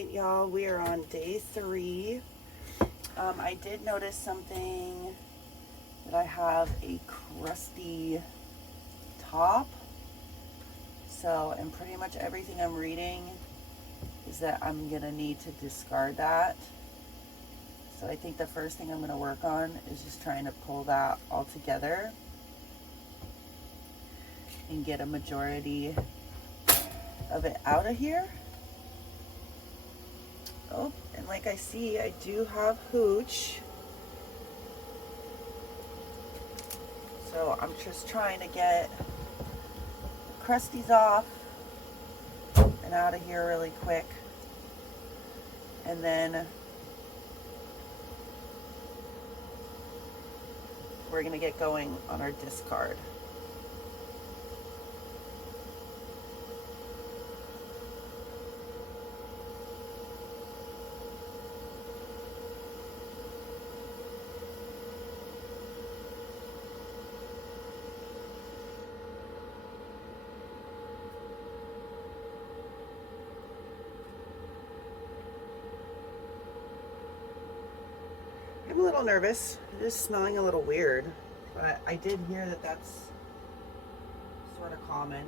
right, y'all, we are on day 3. I did notice something, that I have a crusty top. So, and pretty much everything I'm reading is that I'm gonna need to discard that. So I think the first thing I'm gonna work on is just trying to pull that all together and get a majority of it out of here. Oh, and like I see, I do have hooch. So I'm just trying to get the crusties off and out of here really quick. And then we're gonna get going on our discard. I'm a little nervous. It is smelling a little weird, but I did hear that that's sort of common.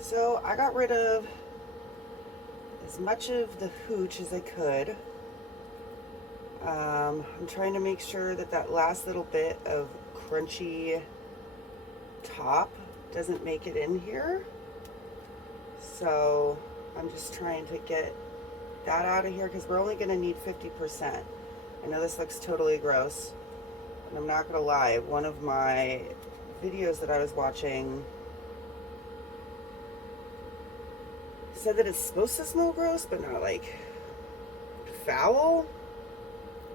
So I got rid of as much of the hooch as I could. I'm trying to make sure that that last little bit of crunchy top doesn't make it in here. So I'm just trying to get that out of here because we're only going to need 50%. I know this looks totally gross, and I'm not going to lie. One of my videos that I was watching said that it's supposed to smell gross, but not like foul.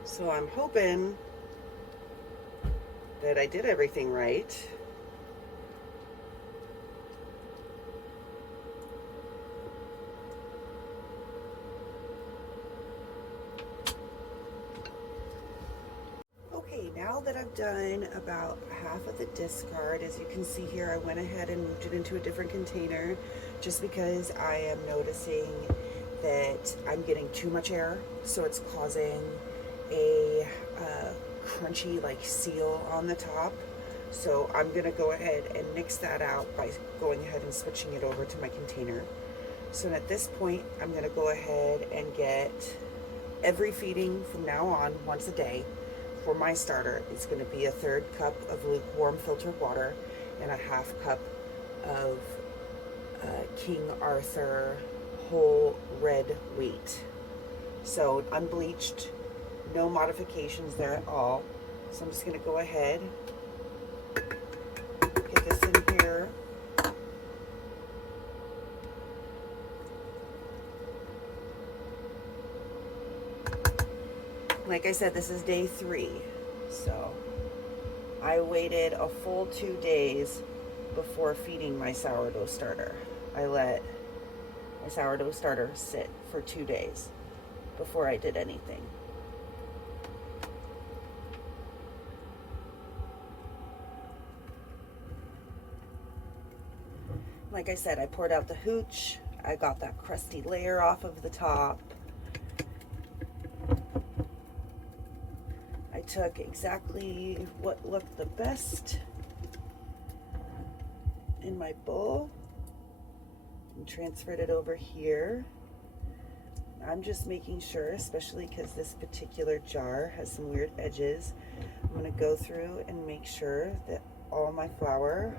So I'm hoping that I did everything right. Okay, now that I've done about half of the discard, as you can see here, I went ahead and moved it into a different container just because I am noticing that I'm getting too much air, so it's causing a crunchy like seal on the top. So I'm gonna go ahead and mix that out by going ahead and switching it over to my container. So at this point, I'm gonna go ahead and get every feeding from now on once a day. For my starter, it's gonna be a 1/3 cup of lukewarm filtered water and a 1/2 cup of King Arthur whole red wheat. So unbleached, no modifications there at all. So I'm just gonna go ahead, get this in here. Like I said, this is day 3. So I waited a full 2 days before feeding my sourdough starter. I let my sourdough starter sit for 2 days before I did anything. Like I said, I poured out the hooch. I got that crusty layer off of the top. I took exactly what looked the best in my bowl and transferred it over here. I'm just making sure, especially because this particular jar has some weird edges, I'm going to go through and make sure that all my flour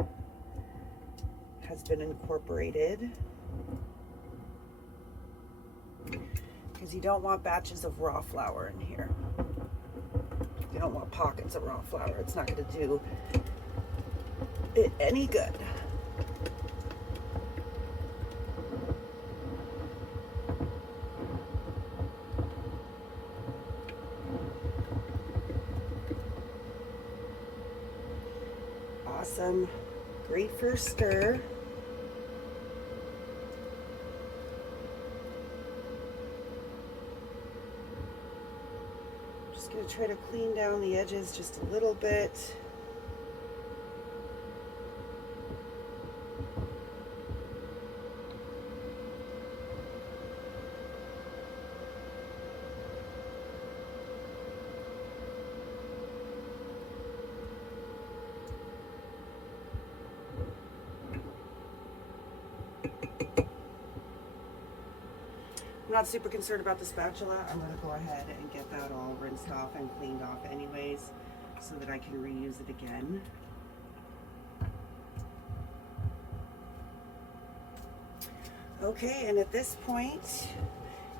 has been incorporated, because you don't want batches of raw flour in here. You don't want pockets of raw flour. It's not going to do it any good. Awesome. Great first stir. try to clean down the edges just a little bit. I'm not super concerned about the spatula. I'm going to go ahead and get that all rinsed off and cleaned off anyways so that I can reuse it again. Okay, and at this point,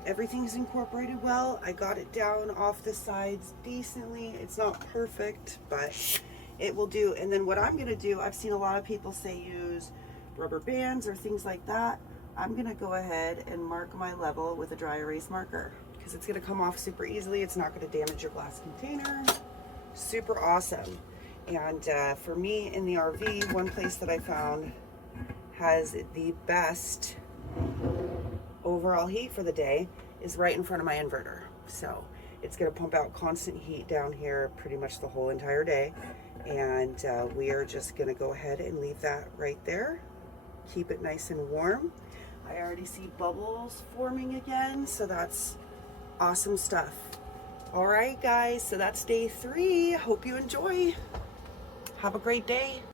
everything's incorporated well. I got it down off the sides decently. It's not perfect, but it will do. And then what I'm going to do, I've seen a lot of people say use rubber bands or things like that. I'm going to go ahead and mark my level with a dry erase marker because it's going to come off super easily. It's not going to damage your glass container. Super awesome. And for me in the RV, one place that I found has the best overall heat for the day is right in front of my inverter. So it's going to pump out constant heat down here pretty much the whole entire day. And we are just going to go ahead and leave that right there. Keep it nice and warm. I already see bubbles forming again, so that's awesome stuff. All right, guys, so that's day 3. Hope you enjoy. Have a great day.